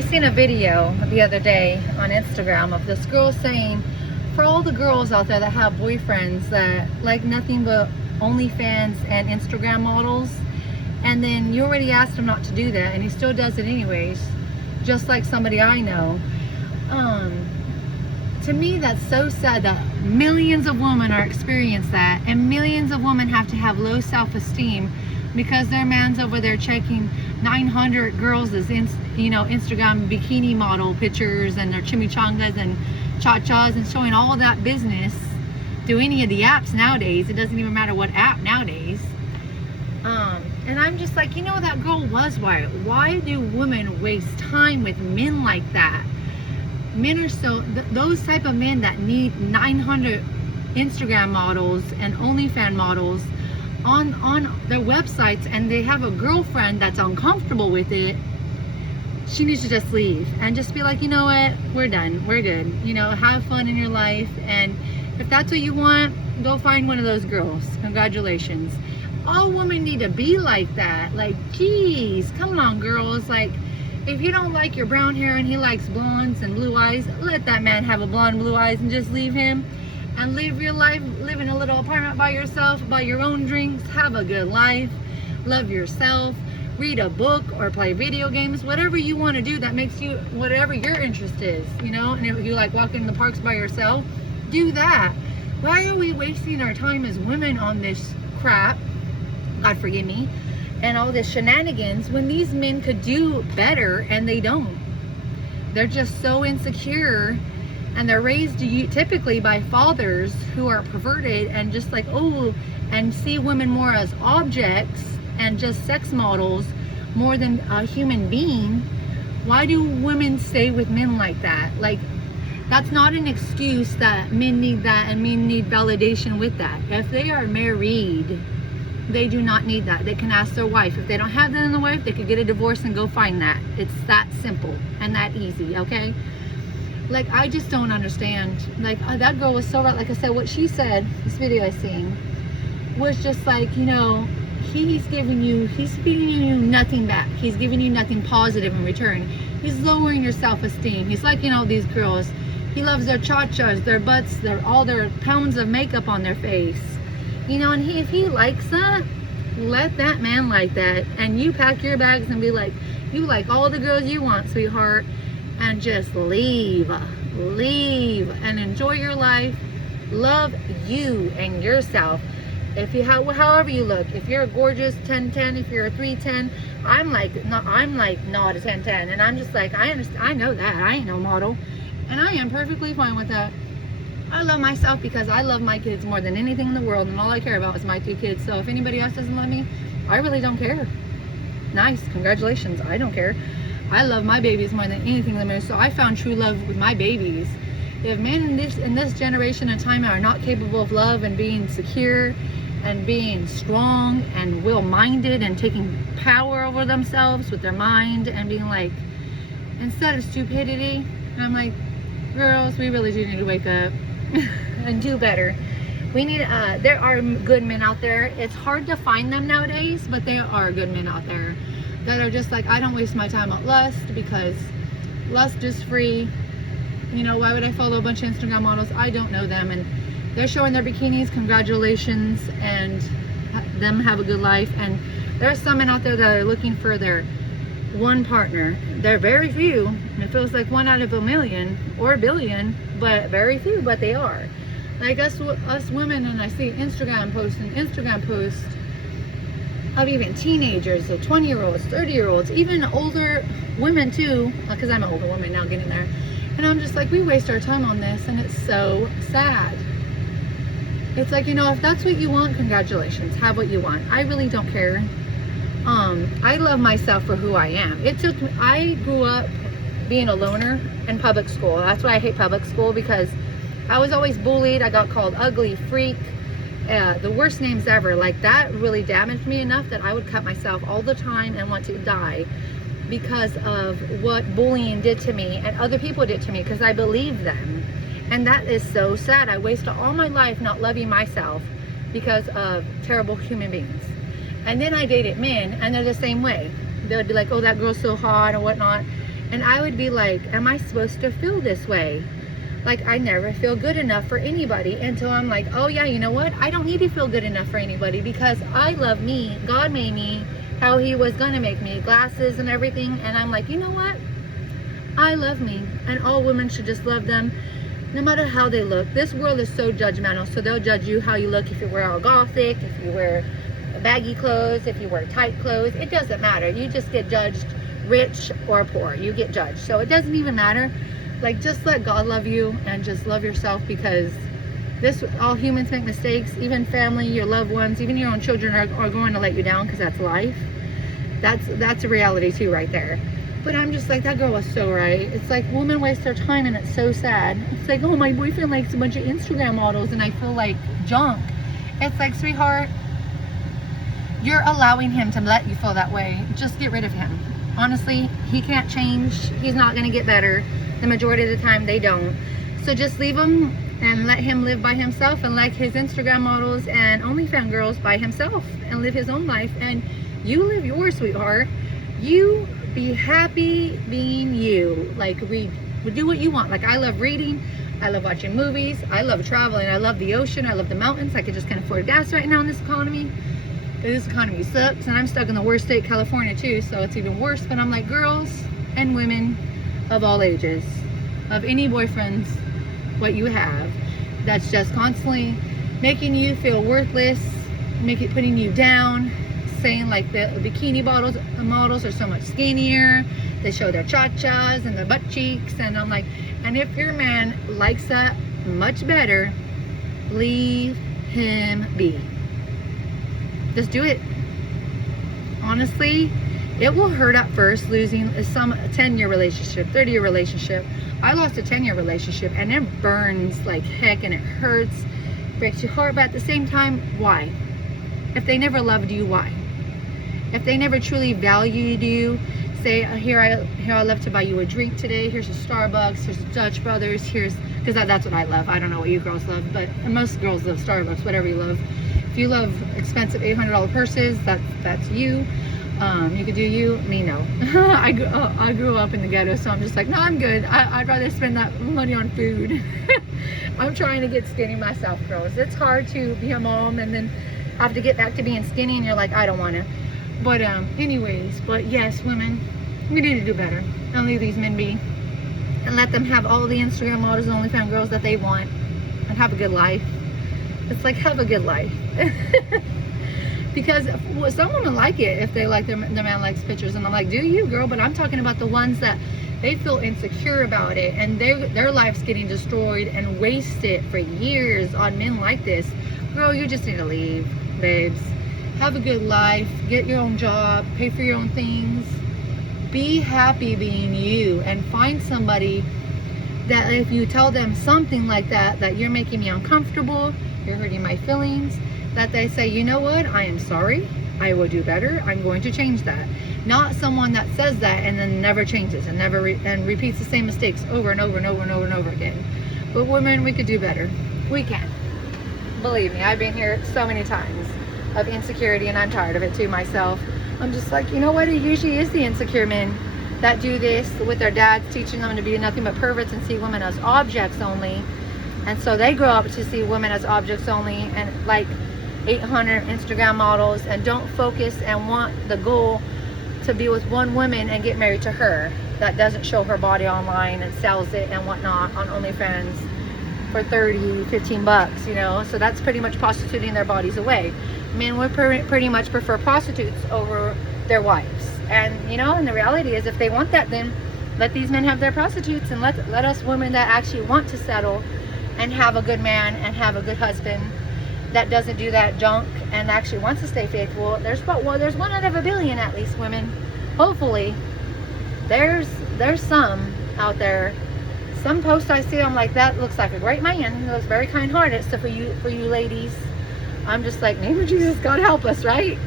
I seen a video the other day on Instagram of this girl saying, for all the girls out there that have boyfriends that like nothing but OnlyFans and Instagram models, and then you already asked him not to do that and he still does it anyways, just like somebody I know. To me, that's so sad that millions of women are experiencing that, and millions of women have to have low self-esteem because their man's over there checking 900 girls' Instagram bikini model pictures and their chimichangas and cha-chas and showing all that business through any of the apps nowadays. It doesn't even matter what app nowadays. And I'm just like, that girl was right. Why do women waste time with men like that? Men are so, those type of men that need 900 Instagram models and OnlyFans models on their websites, and they have a girlfriend that's uncomfortable with it, she needs to just leave and just be like, you know what, we're done, we're good. Have fun in your life, and if that's what you want, go find one of those girls. Congratulations. All women need to be like that. Like, geez, come on, girls. Like, if you don't like your brown hair and he likes blondes and blue eyes, let that man have a blonde, blue eyes, and just leave him and live your life. Live in a little apartment by yourself, buy your own drinks, have a good life, love yourself, read a book or play video games, whatever you want to do that makes you, whatever your interest is, and if you like walking in the parks by yourself, do that. Why are we wasting our time as women on this crap, God forgive me, and all this shenanigans when these men could do better and they don't? They're just so insecure, and they're raised typically by fathers who are perverted and just like, and see women more as objects and just sex models more than a human being. Why do women stay with men like that? Like, that's not an excuse that men need that and men need validation with that. If they are married, they do not need that. They can ask their wife. If they don't have that in the wife, they could get a divorce and go find that. It's that simple and that easy, okay? Like, I just don't understand. Like, that girl was so right. Like I said, what she said, this video I seen, was just like, he's giving you nothing back. He's giving you nothing positive in return. He's lowering your self-esteem. He's like, these girls, he loves their cha-chas, their butts, all their pounds of makeup on their face. And if he likes that, let that man like that. And you pack your bags and be like, you like all the girls you want, sweetheart, and just leave and enjoy your life. Love you and yourself. If you however you look, if you're a gorgeous 10-10, if you're a 3-10, I'm like not a 10-10, and I'm just like, I know that I ain't no model, and I am perfectly fine with that. I love myself because I love my kids more than anything in the world, and all I care about is my 2 kids. So if anybody else doesn't love me, I really don't care. Nice, congratulations, I don't care. I love my babies more than anything in the world. So I found true love with my babies. If men in this generation and time are not capable of love and being secure and being strong and will-minded and taking power over themselves with their mind and being like, instead of stupidity, I'm like, girls, we really do need to wake up and do better. We need, there are good men out there. It's hard to find them nowadays, but there are good men out there that are just like, I don't waste my time on lust because lust is free. Why would I follow a bunch of Instagram models? I don't know them, and they're showing their bikinis. Congratulations, and them have a good life. And there are some men out there that are looking for their one partner. They're very few, and it feels like 1 out of a million or a billion, but very few, but they are. Like us women, and I see Instagram posts of even teenagers, so 20-year-olds, 30-year-olds, even older women too, because I'm an older woman now getting there. And I'm just like, we waste our time on this, and it's so sad. It's like, if that's what you want, congratulations, have what you want. I really don't care. I love myself for who I am. I grew up being a loner in public school. That's why I hate public school, because I was always bullied. I got called ugly, freak, the worst names ever. Like, that really damaged me enough that I would cut myself all the time and want to die because of what bullying did to me and other people did to me, because I believed them. And that is so sad. I wasted all my life not loving myself because of terrible human beings. And then I dated men, and they're the same way. They would be like, oh, that girl's so hot or whatnot. And I would be like, am I supposed to feel this way? Like, I never feel good enough for anybody until I'm like, oh yeah, you know what? I don't need to feel good enough for anybody because I love me. God made me how he was going to make me, glasses and everything. And I'm like, you know what? I love me, and all women should just love them no matter how they look. This world is so judgmental, so they'll judge you how you look if you wear all gothic, if you wear baggy clothes, if you wear tight clothes. It doesn't matter. You just get judged, rich or poor. You get judged. So it doesn't even matter. Like, just let God love you and just love yourself, because all humans make mistakes. Even family, your loved ones, even your own children are going to let you down, because that's life. That's a reality too right there. But I'm just like, that girl was so right. It's like, women waste their time, and it's so sad. It's like, oh, my boyfriend likes a bunch of Instagram models and I feel like junk. It's like, sweetheart, you're allowing him to let you feel that way. Just get rid of him. Honestly, he can't change. He's not going to get better. The majority of the time, they don't. So just leave him and let him live by himself, and like his Instagram models and OnlyFans girls by himself, and live his own life. And you live yours, sweetheart. You be happy being you. Like, read, do what you want. Like, I love reading, I love watching movies, I love traveling, I love the ocean, I love the mountains. I could just can't afford gas right now in this economy. This economy sucks, and I'm stuck in the worst state, California, too, so it's even worse. But I'm like, girls and women of all ages, of any boyfriends, what you have, that's just constantly making you feel worthless, putting you down, saying like the bikini models are so much skinnier, they show their cha-chas and their butt cheeks. And I'm like, and if your man likes that much better, leave him be. Just do it. Honestly, it will hurt at first losing a 10-year relationship, 30-year relationship. I lost a 10-year relationship, and it burns like heck, and it hurts, breaks your heart. But at the same time, why? If they never loved you, why? If they never truly valued you, say, here I love to buy you a drink today. Here's a Starbucks. Here's a Dutch Brothers. Because that's what I love. I don't know what you girls love, but most girls love Starbucks. Whatever you love. If you love expensive $800 purses, that's you. You could do you. Me, no. I grew up in the ghetto, so I'm just like, no, I'm good. I'd rather spend that money on food. I'm trying to get skinny myself, girls. It's hard to be a mom and then have to get back to being skinny, and you're like, I don't want to. But anyways, but yes, women, we need to do better and leave these men be, and let them have all the Instagram models and OnlyFans girls that they want, and have a good life. It's like, have a good life. Because some women like it if they like their man likes pictures, and I'm like, do you, girl? But I'm talking about the ones that they feel insecure about it, and their life's getting destroyed and wasted for years on men like this. Girl, you just need to leave, babes. Have a good life, get your own job, pay for your own things, be happy being you, and find somebody that if you tell them something like that you're making me uncomfortable, you're hurting my feelings, that they say, you know what, I am sorry, I will do better, I'm going to change that. Not someone that says that and then never changes and never and repeats the same mistakes over and over and over and over and over again. But women, we could do better. We can. Believe me, I've been here so many times of insecurity, and I'm tired of it too myself. I'm just like, you know what, it usually is the insecure men that do this with their dads teaching them to be nothing but perverts and see women as objects only. And so they grow up to see women as objects only, and like 800 Instagram models, and don't focus and want the goal to be with one woman and get married to her that doesn't show her body online and sells it and whatnot on OnlyFans for 30, 15 bucks, you know. So that's pretty much prostituting their bodies away. Men would pretty much prefer prostitutes over their wives. And you know, and the reality is, if they want that, then let these men have their prostitutes, and let us women that actually want to settle and have a good man and have a good husband that doesn't do that junk and actually wants to stay faithful. There's 1 out of a billion at least women. Hopefully there's some out there. Some posts I see, I'm like, that looks like a great man. He looks very kind-hearted. So for you ladies, I'm just like, maybe Jesus, God help us, right?